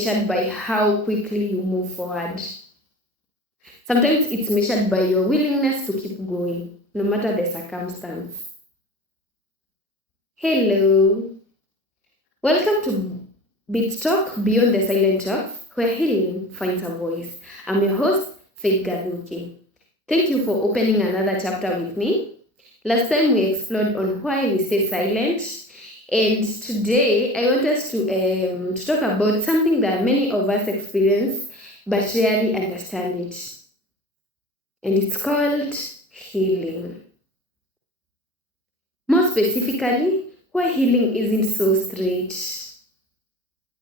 measured by how quickly you move forward. Sometimes it's measured by your willingness to keep going, no matter the circumstance. Hello. Welcome to BTS-Talk, Beyond the Silent Talk, where healing finds a voice. I'm your host, Faith Gaduki. Thank you for opening another chapter with me. Last time we explored on why we stay silent, and today I want us to talk about something that many of us experience but rarely understand it. And it's called healing. More specifically, why healing isn't so straight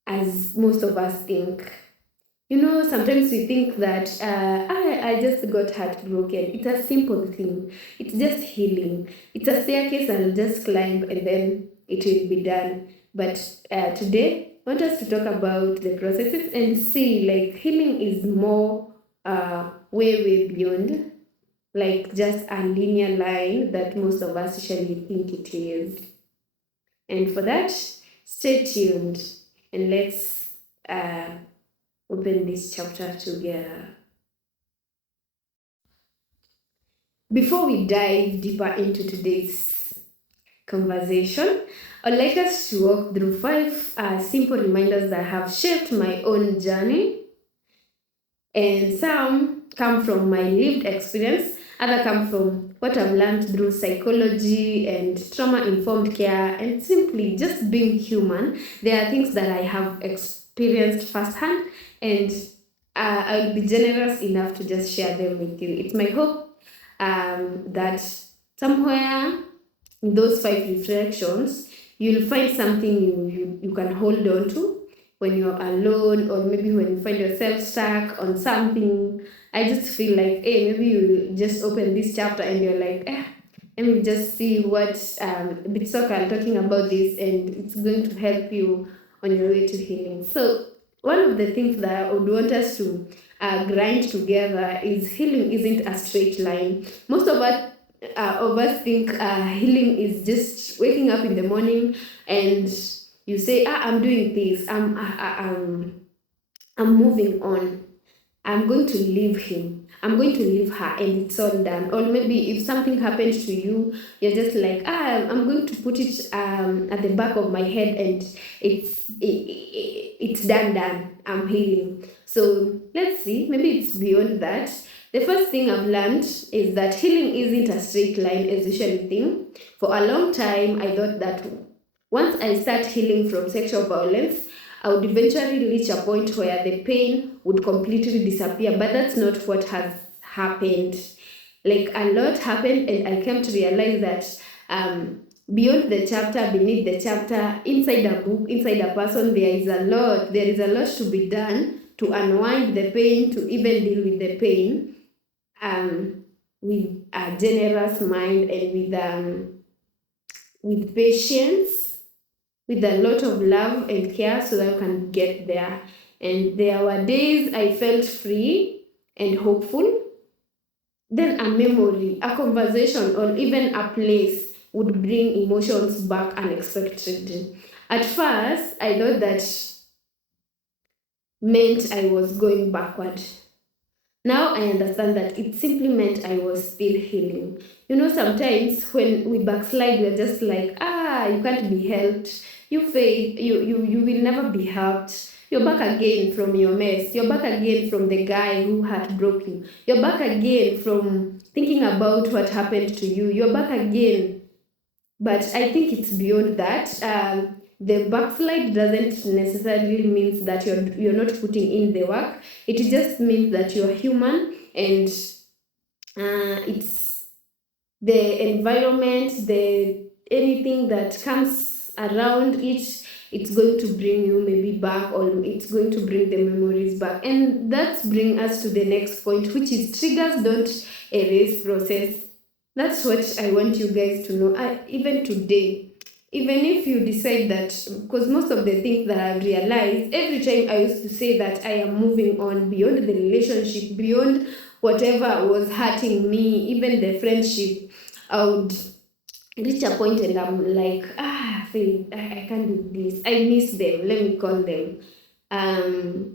as most of us think. You know, sometimes we think that I just got heartbroken. It's a simple thing. It's just healing. It's a staircase I'll just climb and then it will be done. But today, I want us to talk about the processes and see like healing is more way beyond like just a linear line that most of us usually think it is. And for that, stay tuned and let's open this chapter together. Before we dive deeper into today's conversation, I'd like us to walk through 5 simple reminders that have shaped my own journey. And some come from my lived experience, other come from what I've learned through psychology and trauma-informed care and simply just being human. There are things that I have experienced firsthand, and I'll be generous enough to just share them with you. It's my hope that somewhere in those 5 reflections, you'll find something you can hold on to when you're alone, or maybe when you find yourself stuck on something. I just feel like, hey, maybe you just open this chapter and you're like, let me just see what BTS-Talk are talking about this, and it's going to help you on your way to healing. So one of the things that I would want us to grind together is healing isn't a straight line. Most of us think healing is just waking up in the morning and you say, I'm doing this, I'm moving on, I'm going to leave him, I'm going to leave her, and it's all done. Or maybe if something happens to you, you're just like, I'm going to put it at the back of my head, and it's done, I'm healing. So let's see, maybe it's beyond that. The first thing I've learned is that healing isn't a straight line as usually think. For a long time, I thought that once I start healing from sexual violence, I would eventually reach a point where the pain would completely disappear. But that's not what has happened. Like, a lot happened, and I came to realize that beyond the chapter, beneath the chapter, inside a book, inside a person, there is a lot to be done to unwind the pain, to even deal with the pain with a generous mind and with patience, with a lot of love and care, so that I can get there. And there were days I felt free and hopeful. Then a memory, a conversation, or even a place would bring emotions back unexpectedly. At first, I thought that meant I was going backward. Now I understand that it simply meant I was still healing. You know, sometimes when we backslide, we're just like, you can't be helped. You fail, you will never be helped. You're back again from your mess. You're back again from the guy who heartbroke you. You're back again from thinking about what happened to you. You're back again. But I think it's beyond that. The backslide doesn't necessarily mean that you're not putting in the work. It just means that you're human, and it's the environment, anything that comes around it, it's going to bring you maybe back, or it's going to bring the memories back. And that's bring us to the next point, which is triggers don't erase process. That's what I want you guys to know. Even today, even if you decide that, because most of the things that I've realized, every time I used to say that I am moving on beyond the relationship, beyond whatever was hurting me, even the friendship, I would reach a point and I'm like, I can't do this. I miss them. Let me call them. um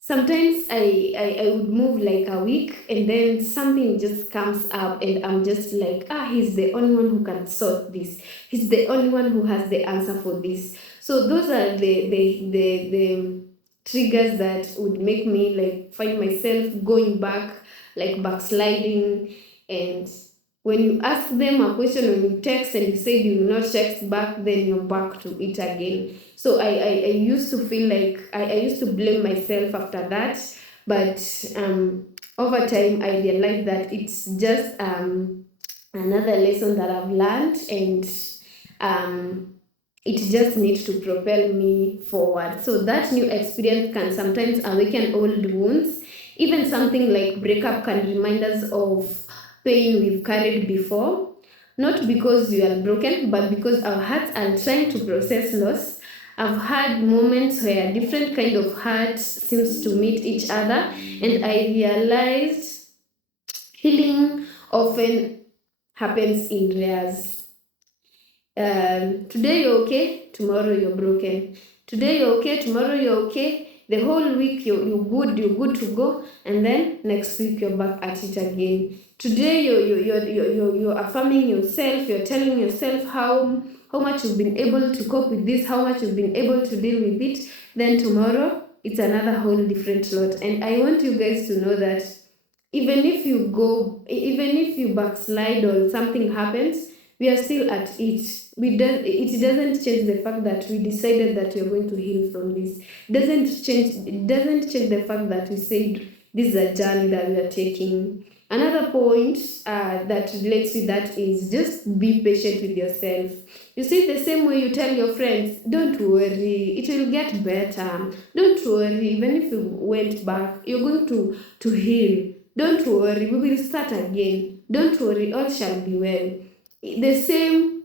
sometimes I would move like a week and then something just comes up and I'm just like, he's the only one who can sort this. He's the only one who has the answer for this. So those are the triggers that would make me like find myself going back, like backsliding. And when you ask them a question, when you text and you say you will not text back, then you're back to it again. So I used to feel like I used to blame myself after that. But over time, I realized that it's just another lesson that I've learned, and it just needs to propel me forward. So that new experience can sometimes awaken old wounds. Even something like breakup can remind us of pain we've carried before, not because we are broken, but because our hearts are trying to process loss. I've had moments where different kind of hearts seems to meet each other, and I realized healing often happens in layers. Today you're okay, tomorrow you're broken. Today you're okay, tomorrow you're okay. The whole week you're good to go, and then next week you're back at it again. Today you're affirming yourself, you're telling yourself how much you've been able to cope with this, how much you've been able to deal with it. Then tomorrow it's another whole different lot. And I want you guys to know that even if you backslide or something happens, we are still at it. It doesn't change the fact that we decided that you're going to heal from this. It doesn't change the fact that we said this is a journey that we are taking. Another point that relates with that is just be patient with yourself. You see, the same way you tell your friends, don't worry, it will get better. Don't worry, even if you went back, you're going to heal. Don't worry, we will start again. Don't worry, all shall be well. The same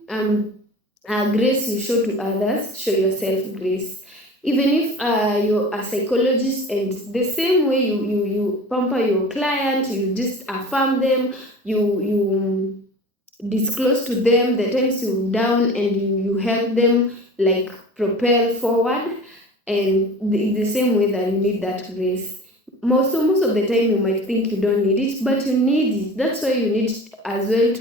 grace you show to others, show yourself grace. Even if you're a psychologist, and the same way you pamper your client, you just affirm them, you disclose to them the times you're down, and you help them like propel forward. And the same way that you need that grace. Most of the time you might think you don't need it, but you need it. That's why you need as well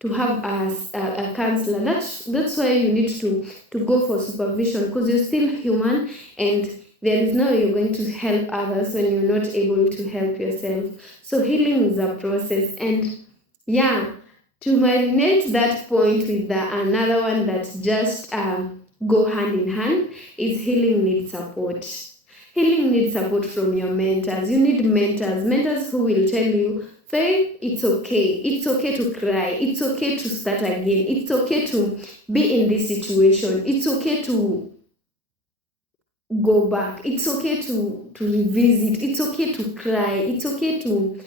to have a counselor. That's why you need to go for supervision, because you're still human, and there is no way you're going to help others when you're not able to help yourself. So healing is a process. And yeah, to marinate that point with another one that just go hand in hand is healing needs support. Healing needs support from your mentors. You need mentors who will tell you, Faith, it's okay. It's okay to cry. It's okay to start again. It's okay to be in this situation. It's okay to go back. It's okay to revisit. It's okay to cry. It's okay to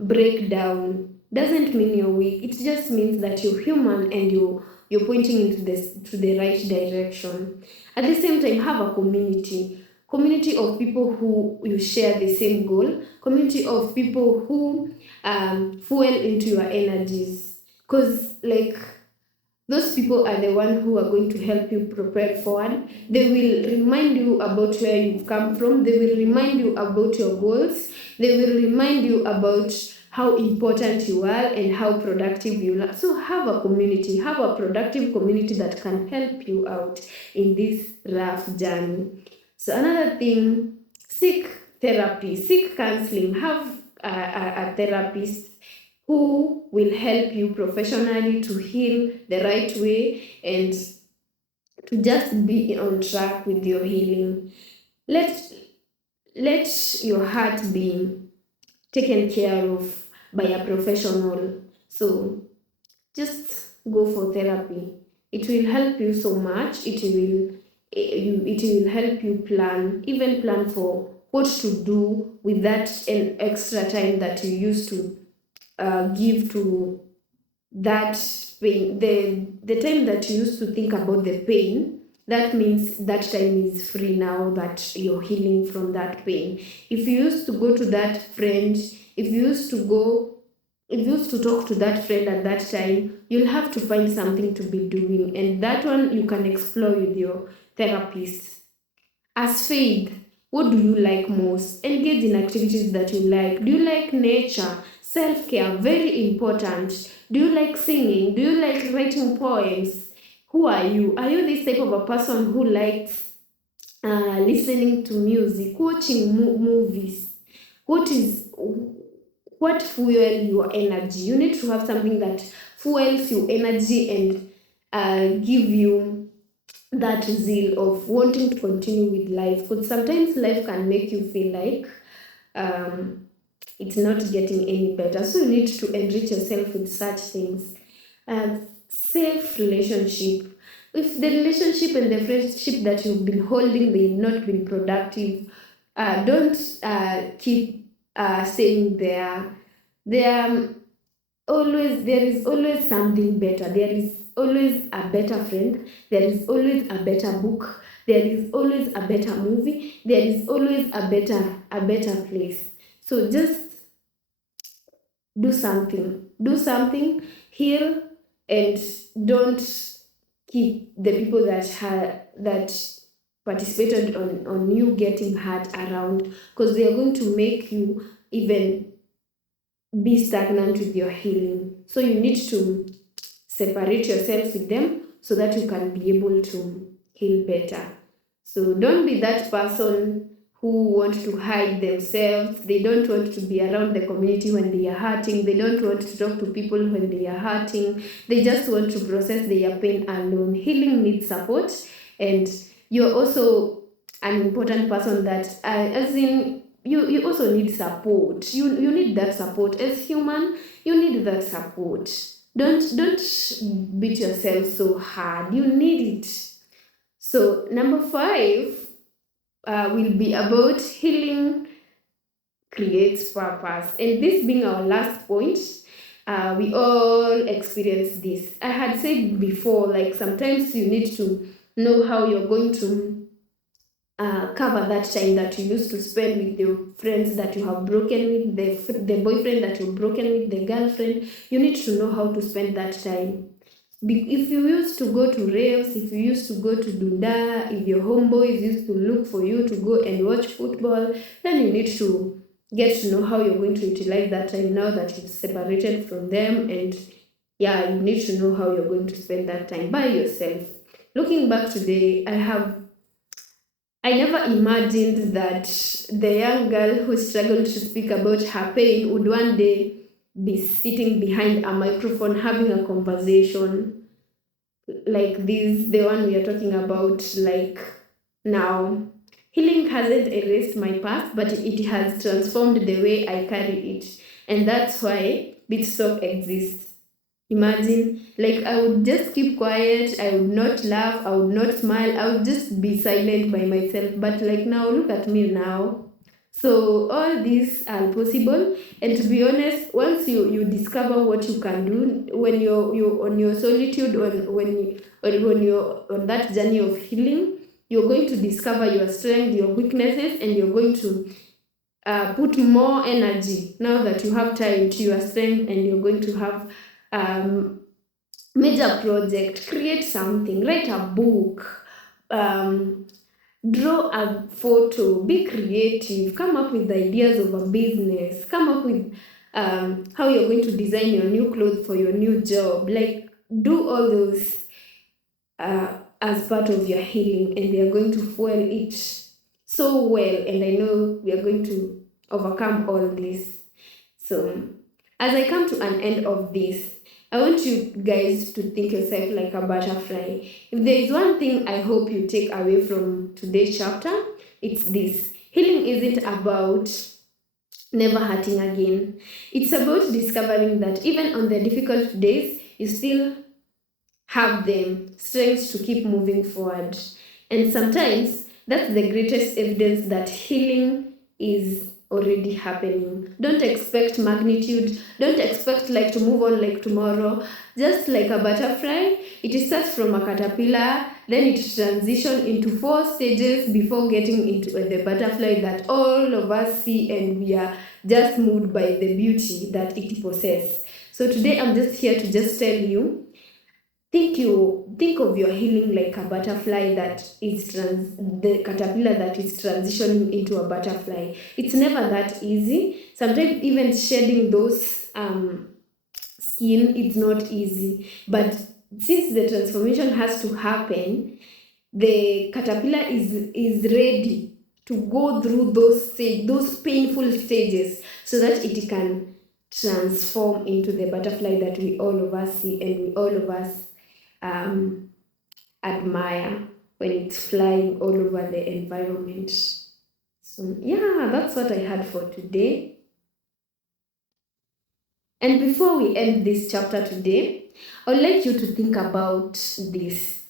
break down. Doesn't mean you're weak. It just means that you're human and you're pointing into the right direction. At the same time, have a community of people who you share the same goal, community of people who fuel into your energies, because like those people are the one who are going to help you prepare forward. They will remind you about where you've come from. They will remind you about your goals. They will remind you about how important you are and how productive you are. So have a community, have a productive community that can help you out in this rough journey. So another thing, seek therapy, seek counseling, have a therapist who will help you professionally to heal the right way and to just be on track with your healing. Let your heart be taken care of by a professional. So just go for therapy. It will help you so much. It will help you plan for what to do with that an extra time that you used to give to that pain. The time that you used to think about the pain, that means that time is free now that you're healing from that pain. If you used to go to that friend, if you used to talk to that friend at that time, you'll have to find something to be doing, and that one you can explore with your therapist. As Faith, what do you like most? Engage in activities that you like. Do you like nature? Self-care, very important. Do you like singing? Do you like writing poems? Who are you? Are you this type of a person who likes listening to music, watching movies? What fuel your energy? You need to have something that fuels your energy and give you that zeal of wanting to continue with life, because sometimes life can make you feel like it's not getting any better, so you need to enrich yourself with such things. Safe relationship. If the relationship and the friendship that you've been holding, they've not been productive, don't keep staying there. There is always something better. There is always a better friend. There is always a better book. There is always a better movie. There is always a better place. So just do something. Do something, heal, and don't keep the people that participated on you getting hurt around, because they are going to make you even be stagnant with your healing. So you need to separate yourself with them so that you can be able to heal better. So don't be that person who want to hide themselves. They don't want to be around the community when they are hurting. They don't want to talk to people when they are hurting. They just want to process their pain alone. Healing needs support, and you're also an important person that, as in, you also need support. You need that support. As human, you need that support. Don't beat yourself so hard. You need it. So number 5 will be about healing creates purpose. And this being our last point, we all experience this. I had said before, like sometimes you need to know how you're going to cover that time that you used to spend with your friends that you have broken with, the boyfriend that you've broken with, the girlfriend. You need to know how to spend that time. If you used to go to raves, if you used to go to Dunda, if your homeboys used to look for you to go and watch football, then you need to get to know how you're going to utilize that time now that you've separated from them. And yeah, you need to know how you're going to spend that time by yourself. Looking back today, I never imagined that the young girl who struggled to speak about her pain would one day be sitting behind a microphone having a conversation like this, the one we are talking about, like now. Healing hasn't erased my past, but it has transformed the way I carry it. And that's why BTS-Talk exists. Imagine, like I would just keep quiet, I would not laugh, I would not smile, I would just be silent by myself. But like now, look at me now. So all these are possible. And to be honest, once you discover what you can do when you're on your solitude, when you're on that journey of healing, you're going to discover your strength, your weaknesses, and you're going to put more energy now that you have time to your strength, and you're going to have major project. Create something, write a book, draw a photo, be creative, come up with ideas of a business, come up with how you're going to design your new clothes for your new job. Like do all those as part of your healing, and they are going to fuel it so well. And I know we are going to overcome all this. So as I come to an end of this, I want you guys to think yourself like a butterfly. If there is one thing I hope you take away from today's chapter, it's this. Healing isn't about never hurting again. It's about discovering that even on the difficult days, you still have the strength to keep moving forward. And sometimes that's the greatest evidence that healing is already happening. Don't expect magnitude. Don't expect like to move on like tomorrow. Just like a butterfly, it starts from a caterpillar, then it transitions into 4 stages before getting into the butterfly that all of us see, and we are just moved by the beauty that it possesses. So today I'm just here to just tell you, think of your healing like a butterfly that is the caterpillar that is transitioning into a butterfly. It's never that easy. Sometimes even shedding those skin, it's not easy. But since the transformation has to happen, the caterpillar is ready to go through those painful stages so that it can transform into the butterfly that we all of us see and we all of us admire when it's flying all over the environment. So yeah, that's what I had for today. And before we end this chapter today, I would like you to think about this.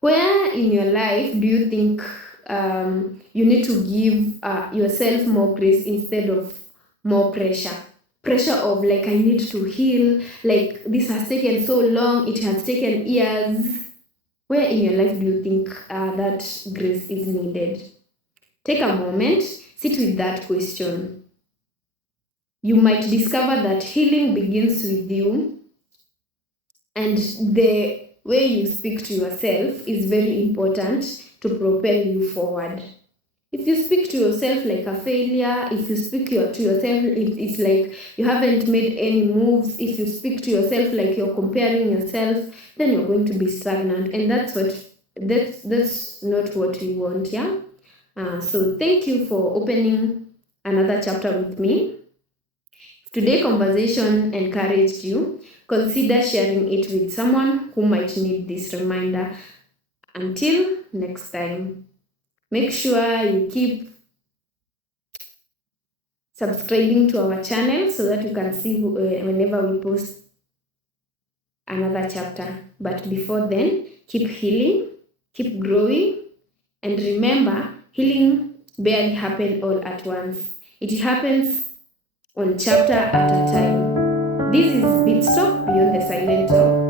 Where in your life do you think you need to give yourself more grace instead of more pressure? Pressure of like, I need to heal, like this has taken so long, it has taken years. Where in your life do you think that grace is needed? Take a moment, sit with that question. You might discover that healing begins with you, and the way you speak to yourself is very important to propel you forward. If you speak to yourself like a failure, if you speak to yourself, it's like you haven't made any moves. If you speak to yourself like you're comparing yourself, then you're going to be stagnant, and that's not what we want. Yeah. So thank you for opening another chapter with me. If today's conversation encouraged you, consider sharing it with someone who might need this reminder. Until next time, make sure you keep subscribing to our channel so that you can see whenever we post another chapter. But before then, keep healing, keep growing, and remember, healing barely happens all at once. It happens one chapter at a time. This is BTS-Talk, Beyond the Silent Talk.